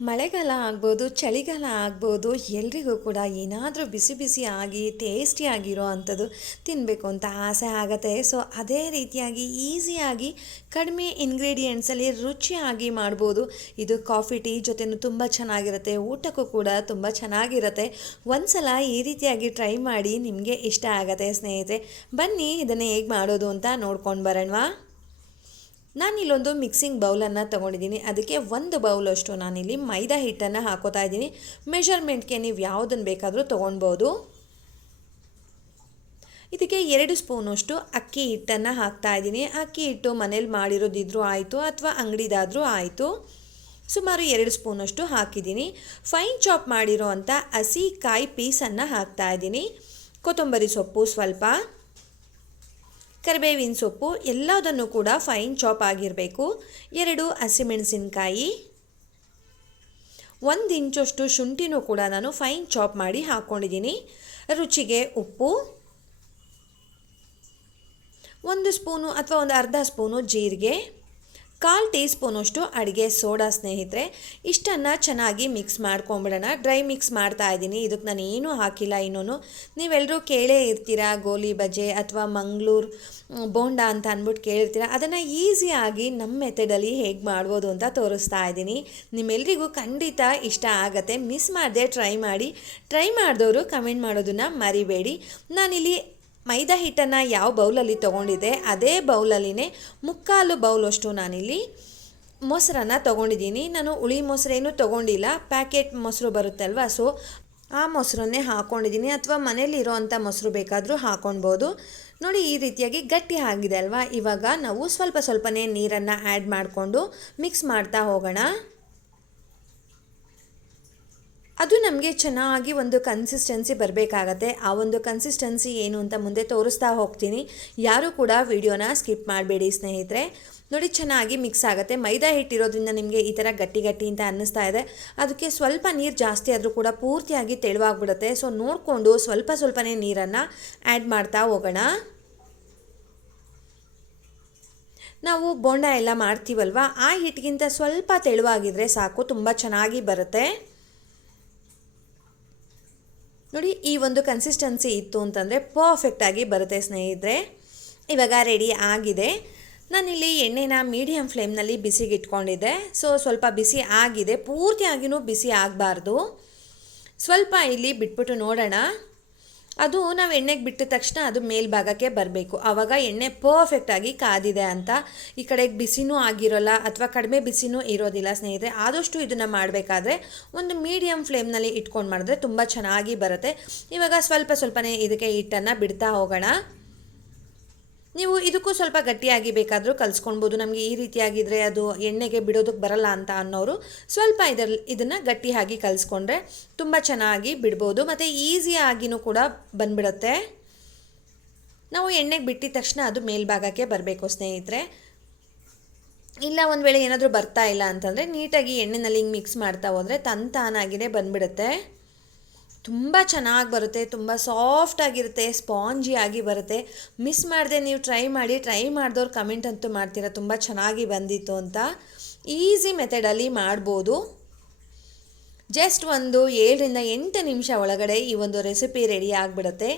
ಮಳೆಗಾಲ ಆಗ್ಬೋದು, ಚಳಿಗಾಲ ಆಗ್ಬೋದು, ಎಲ್ರಿಗೂ ಕೂಡ ಏನಾದರೂ ಬಿಸಿ ಬಿಸಿ ಆಗಿ ಟೇಸ್ಟಿಯಾಗಿರೋ ಅಂಥದ್ದು ತಿನ್ನಬೇಕು ಅಂತ ಆಸೆ ಆಗತ್ತೆ. ಸೊ ಅದೇ ರೀತಿಯಾಗಿ ಈಸಿಯಾಗಿ ಕಡಿಮೆ ಇಂಗ್ರೀಡಿಯೆಂಟ್ಸಲ್ಲಿ ರುಚಿಯಾಗಿ ಮಾಡ್ಬೋದು. ಇದು ಕಾಫಿ ಟೀ ಜೊತೆನೂ ತುಂಬ ಚೆನ್ನಾಗಿರುತ್ತೆ, ಊಟಕ್ಕೂ ಕೂಡ ತುಂಬ ಚೆನ್ನಾಗಿರುತ್ತೆ. ಒಂದು ಸಲ ಈ ರೀತಿಯಾಗಿ ಟ್ರೈ ಮಾಡಿ, ನಿಮಗೆ ಇಷ್ಟ ಆಗತ್ತೆ ಸ್ನೇಹಿತರೆ. ಬನ್ನಿ ಇದನ್ನು ಹೇಗೆ ಮಾಡೋದು ಅಂತ ನೋಡ್ಕೊಂಡು ಬರೋಣವಾ. ನಾನಿಲ್ಲೊಂದು ಮಿಕ್ಸಿಂಗ್ ಬೌಲನ್ನು ತೊಗೊಂಡಿದ್ದೀನಿ. ಅದಕ್ಕೆ ಒಂದು ಬೌಲಷ್ಟು ನಾನಿಲ್ಲಿ ಮೈದಾ ಹಿಟ್ಟನ್ನು ಹಾಕೋತಾ ಇದ್ದೀನಿ. ಮೆಷರ್ಮೆಂಟ್ಗೆ ನೀವು ಯಾವುದನ್ನು ಬೇಕಾದರೂ ತೊಗೊಳ್ಬೋದು. ಇದಕ್ಕೆ 2 ಸ್ಪೂನಷ್ಟು ಅಕ್ಕಿ ಹಿಟ್ಟನ್ನು ಹಾಕ್ತಾಯಿದ್ದೀನಿ. ಅಕ್ಕಿ ಹಿಟ್ಟು ಮನೇಲಿ ಮಾಡಿರೋದಿದ್ರೂ ಆಯಿತು ಅಥವಾ ಅಂಗಡಿದಾದರೂ ಆಯಿತು. ಸುಮಾರು 2 ಸ್ಪೂನಷ್ಟು ಹಾಕಿದ್ದೀನಿ. ಫೈನ್ ಚಾಪ್ ಮಾಡಿರೋ ಅಂಥ ಹಸಿ ಕಾಯಿ ಪೀಸನ್ನು ಹಾಕ್ತಾಯಿದ್ದೀನಿ. ಕೊತ್ತಂಬರಿ ಸೊಪ್ಪು ಸ್ವಲ್ಪ, ಕರಿಬೇವಿನ ಸೊಪ್ಪು, ಎಲ್ಲದನ್ನು ಕೂಡ ಫೈನ್ ಚಾಪ್ ಆಗಿರಬೇಕು. 2 ಹಸಿಮೆಣಸಿನ್ಕಾಯಿ, 1 ಇಂಚಷ್ಟು ಶುಂಠಿನೂ ಕೂಡ ನಾನು ಫೈನ್ ಚಾಪ್ ಮಾಡಿ ಹಾಕ್ಕೊಂಡಿದ್ದೀನಿ. ರುಚಿಗೆ ಉಪ್ಪು, 1 ಸ್ಪೂನು ಅಥವಾ ಒಂದು ಅರ್ಧ ಸ್ಪೂನು ಜೀರಿಗೆ, 1/4 ಟೀ ಸ್ಪೂನಷ್ಟು ಅಡುಗೆ ಸೋಡಾ ಸ್ನೇಹಿತರೆ. ಇಷ್ಟನ್ನು ಚೆನ್ನಾಗಿ ಮಿಕ್ಸ್ ಮಾಡ್ಕೊಂಬಿಡೋಣ. ಡ್ರೈ ಮಿಕ್ಸ್ ಮಾಡ್ತಾ ಇದ್ದೀನಿ. ಇದಕ್ಕೆ ನಾನು ಏನೂ ಹಾಕಿಲ್ಲ. ಇನ್ನೂ ನೀವೆಲ್ಲರೂ ಕೇಳೇ ಇರ್ತೀರಾ, ಗೋಲಿ ಬಜೆ ಅಥವಾ ಮಂಗಳೂರು ಬೋಂಡ ಅಂತ ಅಂದ್ಬಿಟ್ಟು ಕೇಳಿರ್ತೀರ. ಅದನ್ನು ಈಸಿಯಾಗಿ ನಮ್ಮ ಮೆಥಡಲ್ಲಿ ಹೇಗೆ ಮಾಡ್ಬೋದು ಅಂತ ತೋರಿಸ್ತಾ ಇದ್ದೀನಿ. ನಿಮ್ಮೆಲ್ಲರಿಗೂ ಖಂಡಿತ ಇಷ್ಟ ಆಗುತ್ತೆ. ಮಿಸ್ ಮಾಡದೆ ಟ್ರೈ ಮಾಡಿ. ಟ್ರೈ ಮಾಡಿದವರು ಕಮೆಂಟ್ ಮಾಡೋದನ್ನು ಮರಿಬೇಡಿ. ನಾನಿಲ್ಲಿ ಮೈದಾ ಹಿಟ್ಟನ್ನು ಯಾವ ಬೌಲಲ್ಲಿ ತೊಗೊಂಡಿದ್ದೆ ಅದೇ ಬೌಲಲ್ಲಿನೇ 3/4 ಬೌಲಷ್ಟು ನಾನಿಲ್ಲಿ ಮೊಸರನ್ನು ತೊಗೊಂಡಿದ್ದೀನಿ. ನಾನು ಹುಳಿ ಮೊಸರೇನು ತೊಗೊಂಡಿಲ್ಲ, ಪ್ಯಾಕೆಟ್ ಮೊಸರು ಬರುತ್ತಲ್ವ, ಸೊ ಆ ಮೊಸರನ್ನೇ ಹಾಕ್ಕೊಂಡಿದ್ದೀನಿ. ಅಥವಾ ಮನೇಲಿರೋ ಅಂಥ ಮೊಸರು ಬೇಕಾದರೂ ಹಾಕ್ಕೊಳ್ಬೋದು. ನೋಡಿ, ಈ ರೀತಿಯಾಗಿ ಗಟ್ಟಿ ಆಗಿದೆ ಅಲ್ವಾ. ಇವಾಗ ನಾವು ಸ್ವಲ್ಪ ಸ್ವಲ್ಪನೇ ನೀರನ್ನು ಆ್ಯಡ್ ಮಾಡಿಕೊಂಡು ಮಿಕ್ಸ್ ಮಾಡ್ತಾ ಹೋಗೋಣ. ಅದು ನಮಗೆ ಚೆನ್ನಾಗಿ ಒಂದು ಕನ್ಸಿಸ್ಟೆನ್ಸಿ ಬರಬೇಕಾಗತ್ತೆ. ಆ ಒಂದು ಕನ್ಸಿಸ್ಟೆನ್ಸಿ ಏನು ಅಂತ ಮುಂದೆ ತೋರಿಸ್ತಾ ಹೋಗ್ತೀನಿ. ಯಾರೂ ಕೂಡ ವಿಡಿಯೋನ ಸ್ಕಿಪ್ ಮಾಡಬೇಡಿ ಸ್ನೇಹಿತರೆ. ನೋಡಿ, ಚೆನ್ನಾಗಿ ಮಿಕ್ಸ್ ಆಗುತ್ತೆ. ಮೈದಾ ಹಿಟ್ಟಿರೋದ್ರಿಂದ ನಿಮಗೆ ಈ ಥರ ಗಟ್ಟಿ ಗಟ್ಟಿ ಅಂತ ಅನ್ನಿಸ್ತಾ ಇದೆ. ಅದಕ್ಕೆ ಸ್ವಲ್ಪ ನೀರು ಜಾಸ್ತಿ ಆದರೂ ಕೂಡ ಪೂರ್ತಿಯಾಗಿ ತೆಳುವಾಗ್ಬಿಡುತ್ತೆ. ಸೊ ನೋಡಿಕೊಂಡು ಸ್ವಲ್ಪ ಸ್ವಲ್ಪನೇ ನೀರನ್ನು ಆ್ಯಡ್ ಮಾಡ್ತಾ ಹೋಗೋಣ. ನಾವು ಬೋಂಡ ಎಲ್ಲ ಮಾಡ್ತೀವಲ್ವ, ಆ ಹಿಟ್ಟಿಗಿಂತ ಸ್ವಲ್ಪ ತೆಳುವಾಗಿದ್ದರೆ ಸಾಕು, ತುಂಬ ಚೆನ್ನಾಗಿ ಬರುತ್ತೆ. ನೋಡಿ, ಈ ಒಂದು ಕನ್ಸಿಸ್ಟೆನ್ಸಿ ಇತ್ತು ಅಂತಂದರೆ ಪರ್ಫೆಕ್ಟಾಗಿ ಬರುತ್ತೆ ಸ್ನೇಹಿತರೆ. ಇವಾಗ ರೆಡಿ ಆಗಿದೆ. ನಾನಿಲ್ಲಿ ಎಣ್ಣೆನ ಮೀಡಿಯಮ್ ಫ್ಲೇಮ್ನಲ್ಲಿ ಬಿಸಿಗೆ ಇಟ್ಕೊಂಡಿದ್ದೆ. ಸೊ ಸ್ವಲ್ಪ ಬಿಸಿ ಆಗಿದೆ, ಪೂರ್ತಿಯಾಗಿಯೂ ಬಿಸಿ ಆಗಬಾರ್ದು. ಸ್ವಲ್ಪ ಇಲ್ಲಿ ಬಿಟ್ಬಿಟ್ಟು ನೋಡೋಣ. ಅದು ನಾವು ಎಣ್ಣೆಗೆ ಬಿಟ್ಟ ತಕ್ಷಣ ಅದು ಮೇಲ್ಭಾಗಕ್ಕೆ ಬರಬೇಕು. ಆವಾಗ ಎಣ್ಣೆ ಪರ್ಫೆಕ್ಟಾಗಿ ಕಾದಿದೆ ಅಂತ. ಈ ಕಡೆಗೆ ಬಿಸಿನೂ ಆಗಿರೋಲ್ಲ ಅಥವಾ ಕಡಿಮೆ ಬಿಸಿನೂ ಇರೋದಿಲ್ಲ ಸ್ನೇಹಿತರೆ. ಆದಷ್ಟು ಇದನ್ನು ಮಾಡಬೇಕಾದ್ರೆ ಒಂದು ಮೀಡಿಯಮ್ ಫ್ಲೇಮ್ನಲ್ಲಿ ಇಟ್ಕೊಂಡು ಮಾಡಿದ್ರೆ ತುಂಬ ಚೆನ್ನಾಗಿ ಬರುತ್ತೆ. ಇವಾಗ ಸ್ವಲ್ಪ ಸ್ವಲ್ಪನೇ ಇದಕ್ಕೆ ಹಿಟ್ಟನ್ನು ಬಿಡ್ತಾ ಹೋಗೋಣ. ನೀವು ಇದಕ್ಕೂ ಸ್ವಲ್ಪ ಗಟ್ಟಿಯಾಗಿ ಬೇಕಾದರೂ ಕಲಿಸ್ಕೊಳ್ಬೋದು. ನಮಗೆ ಈ ರೀತಿಯಾಗಿದ್ದರೆ ಅದು ಎಣ್ಣೆಗೆ ಬಿಡೋದಕ್ಕೆ ಬರಲ್ಲ ಅಂತ ಅನ್ನೋರು ಸ್ವಲ್ಪ ಇದನ್ನು ಗಟ್ಟಿಯಾಗಿ ಕಲಿಸ್ಕೊಂಡ್ರೆ ತುಂಬ ಚೆನ್ನಾಗಿ ಬಿಡ್ಬೋದು ಮತ್ತು ಈಸಿಯಾಗಿಯೂ ಕೂಡ ಬಂದ್ಬಿಡುತ್ತೆ. ನಾವು ಎಣ್ಣೆಗೆ ಬಿಟ್ಟಿದ ತಕ್ಷಣ ಅದು ಮೇಲ್ಭಾಗಕ್ಕೆ ಬರಬೇಕು ಸ್ನೇಹಿತರೆ. ಇಲ್ಲ ಒಂದು ವೇಳೆ ಏನಾದರೂ ಬರ್ತಾ ಇಲ್ಲ ಅಂತಂದರೆ ನೀಟಾಗಿ ಎಣ್ಣೆನಲ್ಲಿ ಹಿಂಗೆ ಮಿಕ್ಸ್ ಮಾಡ್ತಾ ಹೋದರೆ ತಾನಾಗಿಯೇ ಬಂದುಬಿಡುತ್ತೆ. ತುಂಬ ಚೆನ್ನಾಗಿ ಬರುತ್ತೆ, ತುಂಬ ಸಾಫ್ಟಾಗಿರುತ್ತೆ, ಸ್ಪಾಂಜಿಯಾಗಿ ಬರುತ್ತೆ. ಮಿಸ್ ಮಾಡದೆ ನೀವು ಟ್ರೈ ಮಾಡಿ. ಟ್ರೈ ಮಾಡಿದವ್ರು ಕಮೆಂಟ್ ಅಂತೂ ಮಾಡ್ತೀರಾ ತುಂಬ ಚೆನ್ನಾಗಿ ಬಂದಿತ್ತು ಅಂತ. ಈಸಿ ಮೆಥಡಲ್ಲಿ ಮಾಡ್ಬೋದು. ಜಸ್ಟ್ ಒಂದು 7ರಿಂದ 8 ನಿಮಿಷ ಒಳಗಡೆ ಈ ಒಂದು ರೆಸಿಪಿ ರೆಡಿ ಆಗಿಬಿಡುತ್ತೆ.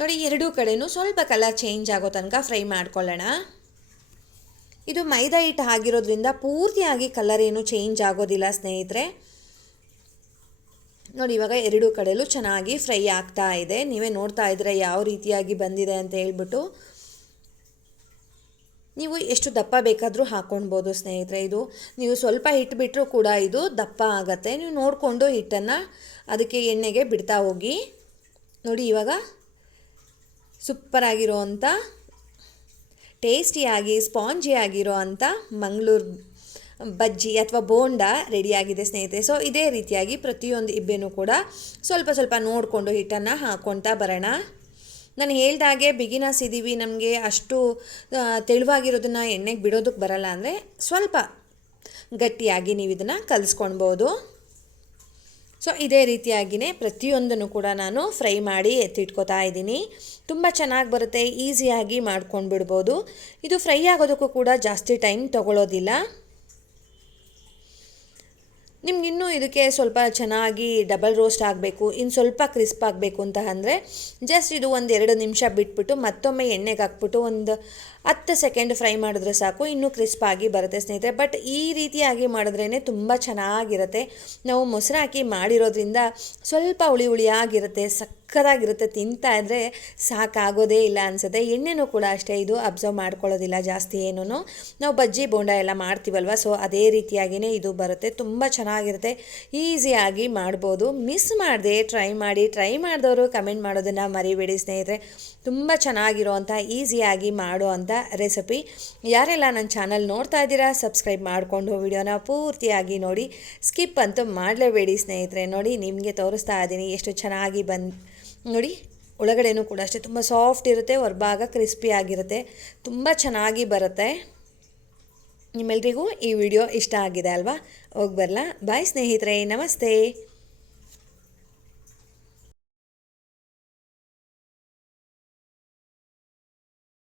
ನೋಡಿ, ಎರಡೂ ಕಡೆಯೂ ಸ್ವಲ್ಪ ಕಲರ್ ಚೇಂಜ್ ಆಗೋ ತನಕ ಫ್ರೈ ಮಾಡ್ಕೊಳ್ಳೋಣ. ಇದು ಮೈದಾ ಹಿಟ್ಟು ಆಗಿರೋದ್ರಿಂದ ಪೂರ್ತಿಯಾಗಿ ಕಲರ್ ಏನು ಚೇಂಜ್ ಆಗೋದಿಲ್ಲ ಸ್ನೇಹಿತರೆ. ನೋಡಿ, ಇವಾಗ ಎರಡೂ ಕಡೆಯಲ್ಲೂ ಚೆನ್ನಾಗಿ ಫ್ರೈ ಆಗ್ತಾ ಇದೆ. ನೀವೇ ನೋಡ್ತಾ ಇದ್ರೆ ಯಾವ ರೀತಿಯಾಗಿ ಬಂದಿದೆ ಅಂತ ಹೇಳ್ಬಿಟ್ಟು. ನೀವು ಎಷ್ಟು ದಪ್ಪ ಬೇಕಾದರೂ ಹಾಕ್ಕೊಳ್ಬೋದು ಸ್ನೇಹಿತರೆ. ಇದು ನೀವು ಸ್ವಲ್ಪ ಹಿಟ್ಟು ಬಿಟ್ಟರೂ ಕೂಡ ಇದು ದಪ್ಪ ಆಗುತ್ತೆ. ನೀವು ನೋಡಿಕೊಂಡು ಹಿಟ್ಟನ್ನು ಅದಕ್ಕೆ ಎಣ್ಣೆಗೆ ಬಿಡ್ತಾ ಹೋಗಿ. ನೋಡಿ, ಇವಾಗ ಸೂಪರಾಗಿರೋ ಅಂಥ ಟೇಸ್ಟಿಯಾಗಿ ಸ್ಪಾಂಜಿಯಾಗಿರೋ ಅಂಥ ಮಂಗಳೂರು ಬಜ್ಜಿ ಅಥವಾ ಬೋಂಡ ರೆಡಿಯಾಗಿದೆ ಸ್ನೇಹಿತರೆ. ಸೊ ಇದೇ ರೀತಿಯಾಗಿ ಪ್ರತಿಯೊಂದು ಇಬ್ಬೆನೂ ಕೂಡ ಸ್ವಲ್ಪ ಸ್ವಲ್ಪ ನೋಡಿಕೊಂಡು ಹಿಟ್ಟನ್ನು ಹಾಕ್ಕೊಳ್ತಾ ಬರೋಣ. ನಾನು ಹೇಳ್ದಾಗೆ ಬಿಗಿನರ್ಸ್ ಇದ್ದೀವಿ, ನಮಗೆ ಅಷ್ಟು ತೆಳುವಾಗಿರೋದನ್ನು ಎಣ್ಣೆಗೆ ಬಿಡೋದಕ್ಕೆ ಬರಲ್ಲ ಅಂದರೆ ಸ್ವಲ್ಪ ಗಟ್ಟಿಯಾಗಿ ನೀವು ಇದನ್ನು ಕಲಿಸ್ಕೊಳ್ಬೋದು. ಸೊ ಇದೇ ರೀತಿಯಾಗಿಯೇ ಪ್ರತಿಯೊಂದನ್ನು ಕೂಡ ನಾನು ಫ್ರೈ ಮಾಡಿ ಎತ್ತಿಟ್ಕೋತಾ ಇದ್ದೀನಿ. ತುಂಬ ಚೆನ್ನಾಗಿ ಬರುತ್ತೆ, ಈಸಿಯಾಗಿ ಮಾಡ್ಕೊಂಡು ಬಿಡ್ಬೋದು. ಇದು ಫ್ರೈ ಆಗೋದಕ್ಕೂ ಕೂಡ ಜಾಸ್ತಿ ಟೈಮ್ ತೊಗೊಳ್ಳೋದಿಲ್ಲ. ಇನ್ನು ಇದಕ್ಕೆ ಸ್ವಲ್ಪ ಚೆನ್ನಾಗಿ ಡಬಲ್ ರೋಸ್ಟ್ ಆಗಬೇಕು, ಇನ್ನು ಸ್ವಲ್ಪ ಕ್ರಿಸ್ಪ್ ಆಗಬೇಕು ಅಂತ ಅಂದರೆ ಜಸ್ಟ್ ಇದು ಒಂದು 2 ನಿಮಿಷ ಬಿಟ್ಬಿಟ್ಟು ಮತ್ತೊಮ್ಮೆ ಎಣ್ಣೆಗೆ ಹಾಕ್ಬಿಟ್ಟು ಒಂದು 10 ಸೆಕೆಂಡ್ ಫ್ರೈ ಮಾಡಿದ್ರೆ ಸಾಕು, ಇನ್ನೂ ಕ್ರಿಸ್ಪ್ ಆಗಿ ಬರುತ್ತೆ ಸ್ನೇಹಿತರೆ. ಬಟ್ ಈ ರೀತಿಯಾಗಿ ಮಾಡಿದ್ರೇ ತುಂಬ ಚೆನ್ನಾಗಿರುತ್ತೆ. ನಾವು ಮೊಸರು ಹಾಕಿ ಮಾಡಿರೋದ್ರಿಂದ ಸ್ವಲ್ಪ ಹುಳಿ ಹುಳಿಯಾಗಿರುತ್ತೆ, ಸಕ್ಕತ್ತಾಗಿರುತ್ತೆ. ತಿಂತಾ ಇದ್ದರೆ ಸಾಕಾಗೋದೇ ಇಲ್ಲ ಅನಿಸುತ್ತೆ. ಎಣ್ಣೆನೂ ಕೂಡ ಅಷ್ಟೇ, ಇದು ಅಬ್ಸರ್ವ್ ಮಾಡ್ಕೊಳ್ಳೋದಿಲ್ಲ ಜಾಸ್ತಿ ಏನೂ. ನಾವು ಬಜ್ಜಿ ಬೋಂಡ ಎಲ್ಲ ಮಾಡ್ತೀವಲ್ವ, ಸೊ ಅದೇ ರೀತಿಯಾಗಿಯೇ ಇದು ಬರುತ್ತೆ. ತುಂಬ ಚೆನ್ನಾಗಿರುತ್ತೆ, ಈಸಿಯಾಗಿ ಮಾಡ್ಬೋದು. ಮಿಸ್ ಮಾಡದೆ ಟ್ರೈ ಮಾಡಿದವರು ಕಮೆಂಟ್ ಮಾಡೋದನ್ನು ಮರಿಬೇಡಿ ಸ್ನೇಹಿತರೆ. ತುಂಬ ಚೆನ್ನಾಗಿರೋವಂಥ ಈಸಿಯಾಗಿ ಮಾಡೋ ಅಂಥ ರೆಸಿಪಿ. ಯಾರೆಲ್ಲ ನನ್ನ ಚಾನಲ್ ನೋಡ್ತಾ ಇದ್ದೀರಾ ಸಬ್ಸ್ಕ್ರೈಬ್ ಮಾಡಿಕೊಂಡು ವಿಡಿಯೋನ ಪೂರ್ತಿಯಾಗಿ ನೋಡಿ, ಸ್ಕಿಪ್ ಅಂತೂ ಮಾಡಲೇಬೇಡಿ ಸ್ನೇಹಿತರೆ. ನೋಡಿ ನಿಮಗೆ ತೋರಿಸ್ತಾ ಇದ್ದೀನಿ ಎಷ್ಟು ಚೆನ್ನಾಗಿ ನೋಡಿ, ಒಳಗಡೆನೂ ಕೂಡ ಅಷ್ಟೇ ತುಂಬ ಸಾಫ್ಟ್ ಇರುತ್ತೆ, ಹೊರಭಾಗ ಕ್ರಿಸ್ಪಿ ಆಗಿರುತ್ತೆ, ತುಂಬ ಚೆನ್ನಾಗಿ ಬರುತ್ತೆ. ನಿಮ್ಮೆಲ್ರಿಗೂ ಈ ವಿಡಿಯೋ ಇಷ್ಟ ಆಗಿದೆ ಅಲ್ವಾ? ಹೋಗಿ ಬರಲಾ? ಬಾಯ್ ಸ್ನೇಹಿತರೆ, ನಮಸ್ತೆ.